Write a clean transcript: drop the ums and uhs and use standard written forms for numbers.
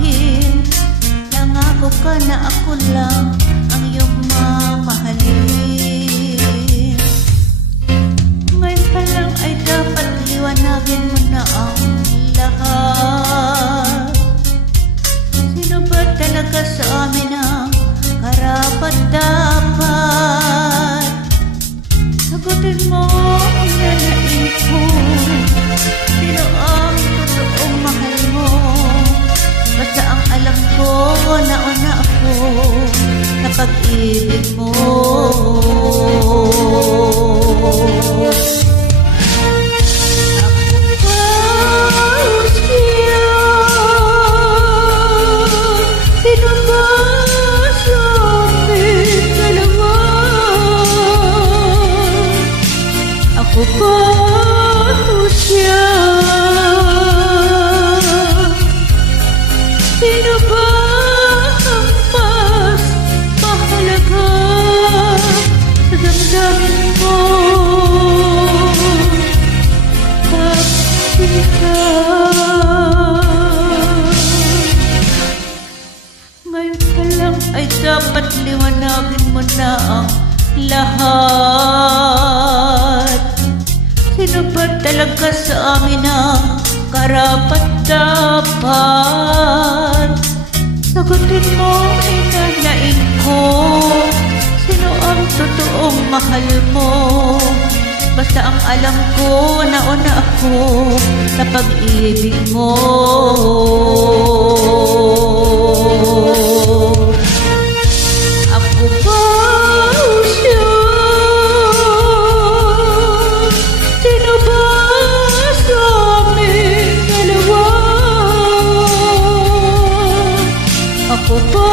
akin. Nangako ka na ako lang ang iyong mamahalin. Ngayon pa lang ay dapat liwanagin mo na ang lahat. Sino ba talaga sa amin ang karapat-dapat? Sagutin mo ang nanain ko. Sino ang totoong mahal mo? Basta ang alam ko, nauna ako sa pag-ibig mo. Ako ba o siya? Sino ba ang mas mahalaga sa damdamin mo? Pag-sika ngayon pa lang ay dapat liwanagin mo na ang lahat. Sino ba talaga sa amin ang karapat-dapat? Sagutin mo, inanain ko. Sino ang totoong mahal mo? Basta ang alam ko, nauna ako sa pag-ibig mo. Ako ba o siya? Sino ba sa aming dalawa? Ako ba